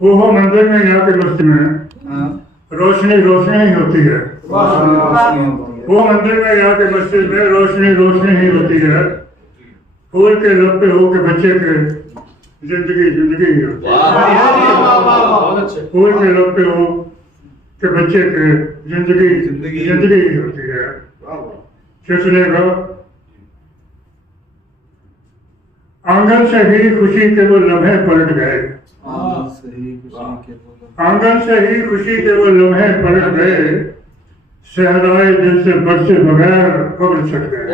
वो मंदिर में यहाँ के मस्जिद में रोशनी रोशनी ही होती है। वो मंदिर में यहाँ के मस्जिद में रोशनी रोशनी ही होती है। फूल के लब पे हो के बच्चे के जिंदगी जिंदगी ही होती है। फूल के लब पे हो के बच्चे के जिंदगी जिंदगी ही होती है। सुनेगा आंगन से ही खुशी के वो लम्हे पलट गए। आंगन से ही खुशी के वो लम्हे पलट गए। सहराए दिल से बरसे बगैर कब्र छट गए।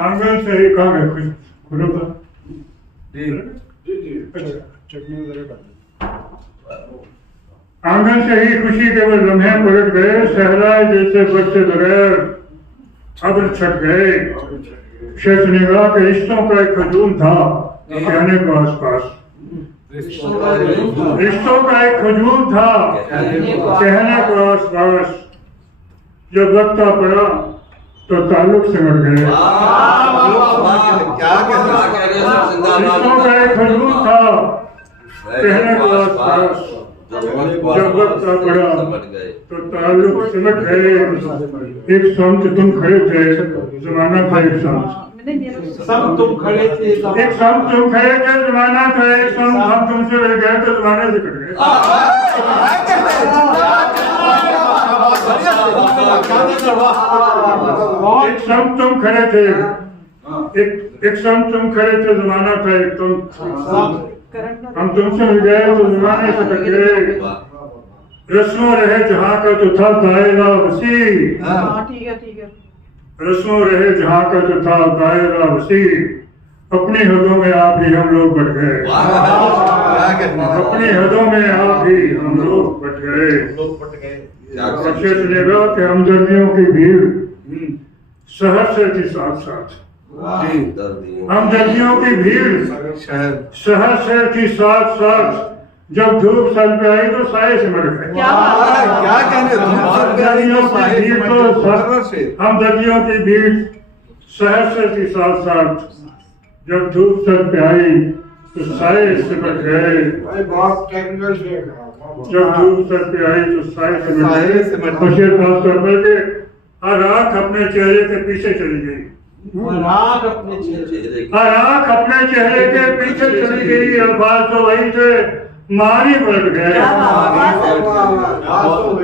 आंगन से ही कहाँ गए खुशी खुलोगा आंगन से ही खुशी के वो लम्हे पलट गए। सहराए दिल से बरसे बगैर कब्र छट गए। शेष निगाह के रिश्तों का एक हजूम था कहने को आसपास। रिश्तों का एक हजूम था कहने को आसपास। जब वक्त आ पड़ा तो ताल्लुक सिमट गए। रिश्तों का एक हजूम था कहने को आसपास। जब वक्त आ पड़ा तो ताल्लुक सिमट गए। एक संत तुम खड़े थे जमाना था। एक संत सब तुम खड़े थे। एक संत तुम खड़े थे जमाना था। एक संत हम तुमसे मिल गए तो जमाने से कट गए। एक संत तुम खड़े थे। एक संत तुम खड़े थे जमाना था। एक तुम हम तुमसे मिल गए तो जमाने से कट गए। रस्मों रहे जहाँ का तो था दायरा वसी। ठीक है रस्मों रहे जहाँ का तो था दायरा वसी। अपनी हदों में आप ही हम लोग बढ़ गए। अपनी हदों में आप ही हम लोग बढ़ गए। अच्छे सुनेगा कि हमदर्दियों की भीड़ शहर से थी साथ साथ। हमदर्दियों की भीड़ शहर से थी साथ साथ। जब धूप सर पे आई तो साए से मर गए। क्या कहने हमदर्दियों की भीड़ शहर से थी साथ साथ। जब धूप सर पे आई तो साए से मर गए। जब धूप सर पे आई तो साए से मर गए। बशीर खास तौर पर के हर आँख अपने चेहरे के पीछे चली गई। हर आँख अपने चेहरे के पीछे चली गई। अल्फाज तो वही थे मारी पलट गए।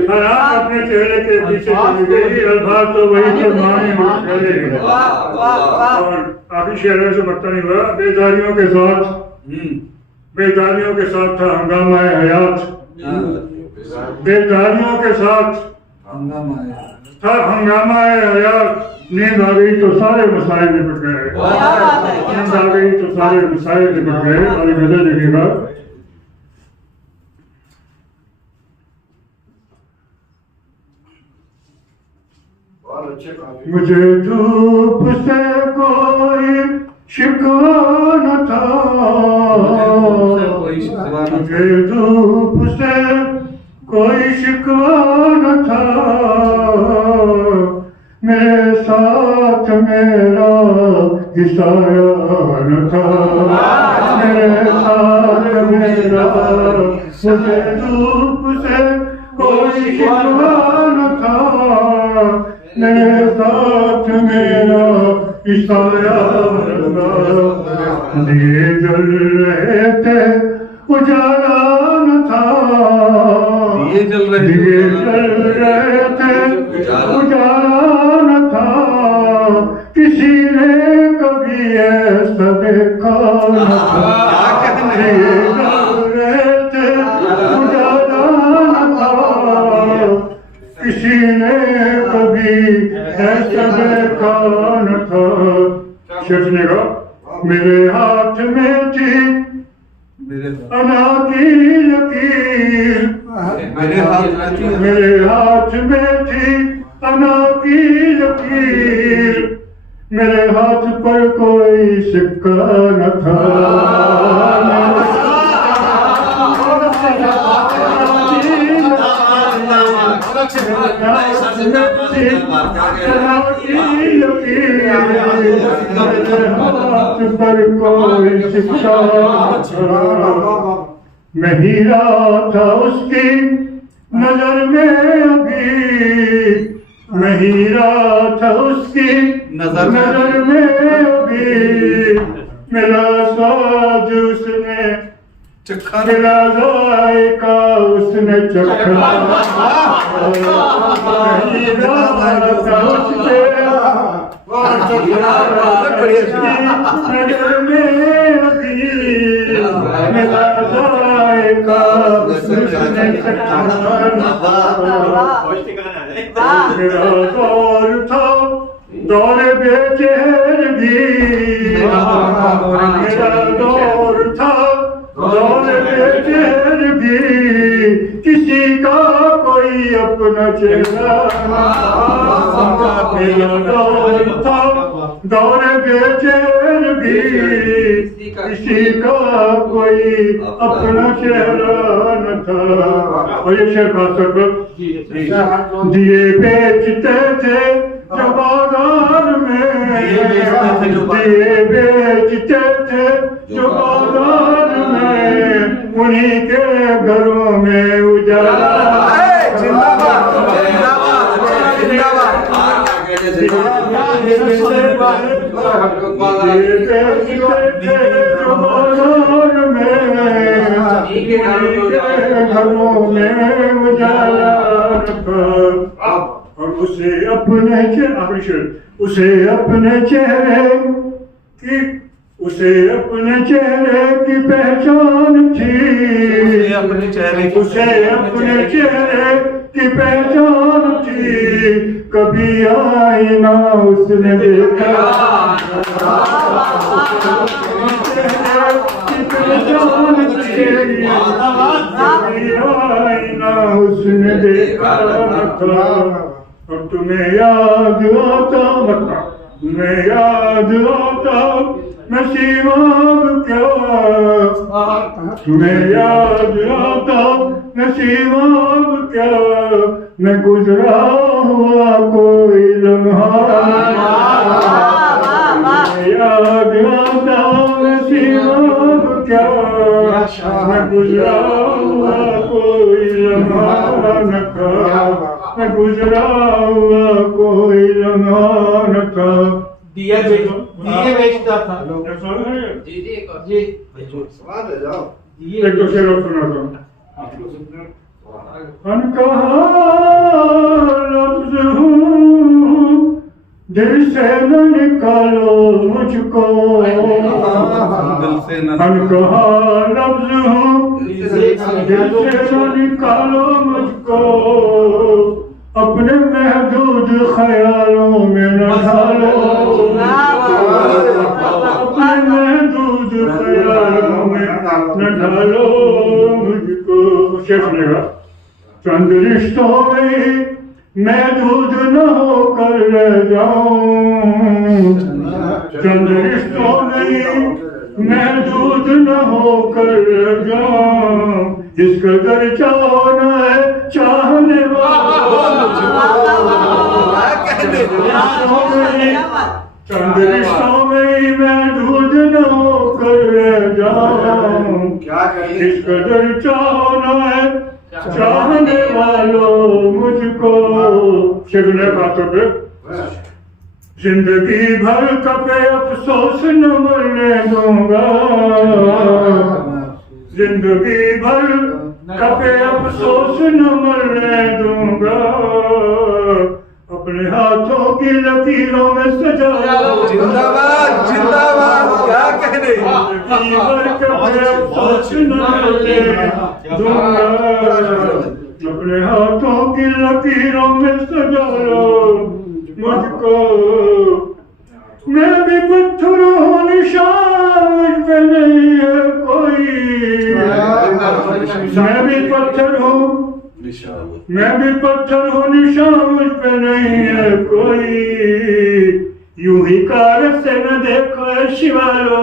हर आँख अपने चेहरे के पीछे चली गई। अल्फाज तो वही थे मारी पलट गए। और काफी शहरों से बर्तन नहीं हुआ। बेदारियों के साथ था हंगामा हयात। बेदारियों के साथ था हंगामा हयात। नींद आ गई तो सारे मसाइल निपट गए। नींद आ गई तो सारे मसाइल निपट गए। और गजल देखिएगा मुझे धूप से कोई शिकवा न था। मुझे धूप से कोई शिकवा न था। मेरे साथ मेरा हिसाया न था। मेरे साथ मेरा मुझे धूप से कोई शिकवा न था। मेरे साथ मेरा हिसाया न था। दिए जल रहे थे उजाला न था। दिए जल रहे थे उजाला न था। किसी ने कभी ऐसा देखा न था। दिए जल रहे थे उजाला न था। किसी ने कभी ऐसा देखा न था। सोचने का मेरे हाथ में थी अना की लकीर। मेरे हाथ में थी अना की लकीर। मेरे हाथ पर कोई सिक्का न था। पर कोई शिक्षा मैं हीरा था उसकी नजर में अभी, मैं हीरा था उसकी नजर में अभी, मेरा स्वाद उसने चखा मेरा जायका उसने चखा, मैं हीरा था उसके नजर में अभी, मेरा जायका उसने चखा, मेरा दौर था दौर बेचैनगी, मेरा दौर था दौर बेचैनगी, किसी का कोई अपना चेहरा, मेरा दौर था दौर बेचैनगी, किसी का कोई अपना चेहरा न था। और ये शेर खास तौर पर दिए बेचते थे जो बाजार में, दिए बेचते थे जो बाजार में, उन्हीं के घरों में उजाला, जिंदाबाद जिंदाबाद जिंदाबाद दिए बेचते थे जो बाजार में, उन्हीं के घरों में उजाला था। और उसे अपने चेहरे की पहचान थी, उसे अपने चेहरे की पहचान थी, कभी आईना उसने देखा, आईना उसने देखा था। और तुम्हें याद आता नसीबाब क्या, तुम्हें याद आता नसीबाब क्या, मैं गुजरा हुआ कोई लम्हा, तुम्हें याद आता नसीबाब क्या, मैं गुजरा हुआ कोई लम्हा न था, मैं गुजरा हुआ कोई लम्हा न था। दिए बेचता था जी एक दो शेर और सुनाता हूँ। अनकहा लफ्ज़ हूँ दिल से न निकालो मुझको, अनकहा लफ्ज़ हूँ दिल से न निकालो मुझको, अपने महदूद ख्यालों में न ढालो, अपने महदूद ख्यालों में न ढालो मुझको। शेर सुनेगा। चंद रिश्तों में महदूद न होकर रह जाऊं, चंद रिश्तों में महदूद न होकर रह जाऊं, जिस कदर चाहना है चाहने चंद रिश्तों में महदूद न होकर रह जाऊं, जिस कदर चाहना है चाहने वालों मुझको। शिकने बातों पे जिंदगी भर कपे अफसोस न मरने दूंगा, जिंदगी भर कपे अफसोस न मरने दूंगा, अपने हाथों की लकीरों में सजा। जिंदाबाद जिंदाबाद क्या कहने। जिंदगी भर कपे अफसोस न मरने दूंगा, अपने हाथों की लकीरों में सजा लो मुझको। मैं भी पत्थर हूँ निशान मुझ पे नहीं है कोई, मैं भी पत्थर हूँ निशान मुझ पे नहीं है कोई, यूं ही कारक से न देखो शिवालो,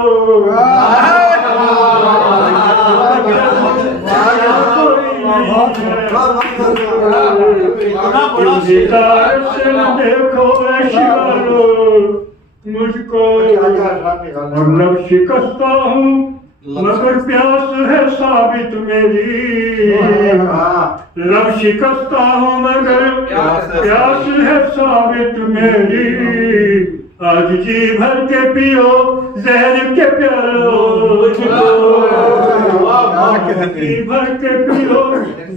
से न देखो शिवालो मुझको। और लब शिकस्ता हूँ मगर प्यास है साबित मेरी, लब शिकस्ता हूँ मगर प्यास है साबित मेरी। आज जी भर के पियो जहर के प्यालो मुझको, जी भर के पियो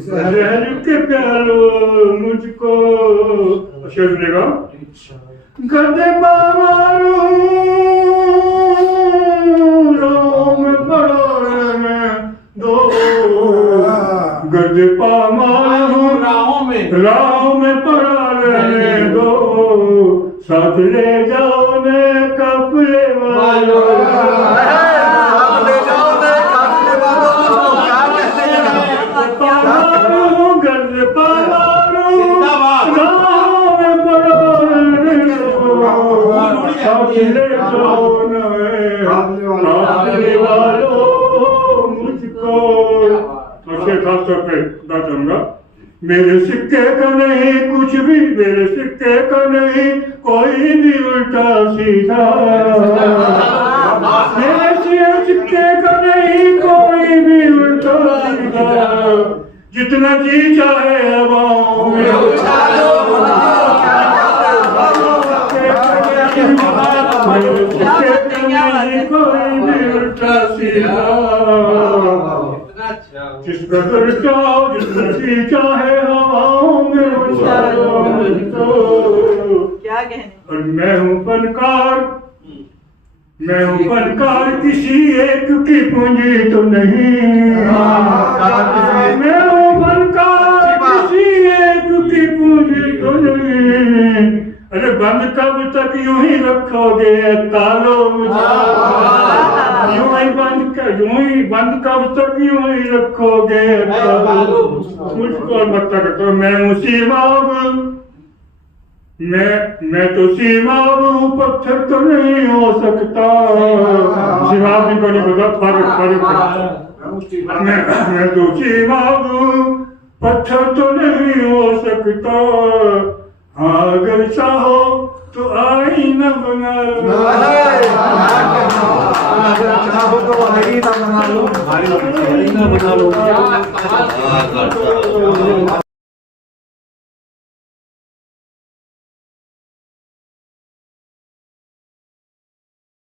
जहर के प्यालो मुझको। शेर सुनेगा। गदे मारू रोम पड़ो दो, गदे मारू राहों में पड़ा रहने दो, साथ ले जाओ ने कपले वालों, ले जाओ ने काफले वालों, क्या कहते हैं? पामारू गद पामारू राहों में पड़ा रहने दो, साथ ले जाओ ने कपले वालों मुझको। और से खास तौर पे बात करूंगा। मेरे सिक्के का नहीं कुछ भी, मेरे सिक्के का नहीं कोई भी उल्टा सीधा, मेरे सिक्के का नहीं कोई भी उल्टा सीधा। जितना जी चाहे हवाओं में उछालो, मेरे सिक्के का नहीं कोई भी उल्टा सीधा। जिस कदर चाहो जितना जी चाहे हवाओं में उछालो मुझको। क्या कहने? और मैं हूँ फनकार, मैं हूँ फनकार किसी एक की पूंजी तो नहीं, मैं हूँ फनकार किसी एक की पूंजी तो नहीं। अरे बंद कब तक यूं ही रखोगे तालो मुझे, यूं ही बंद कब तक यूं ही रखोगे तालो मुझको। मत करतो मैं हूँ सीमाब, मैं तो सीमाब हूँ, पत्थर तो नहीं हो सकता। सीमाब भी को नहीं पता, फर्क मैं तो सीमाब हूँ, पत्थर तो नहीं हो सकता। हाँ अगर चाहो तो आईना बना लो, अगर चाहो तो आईना बना लो, आईना बना लो।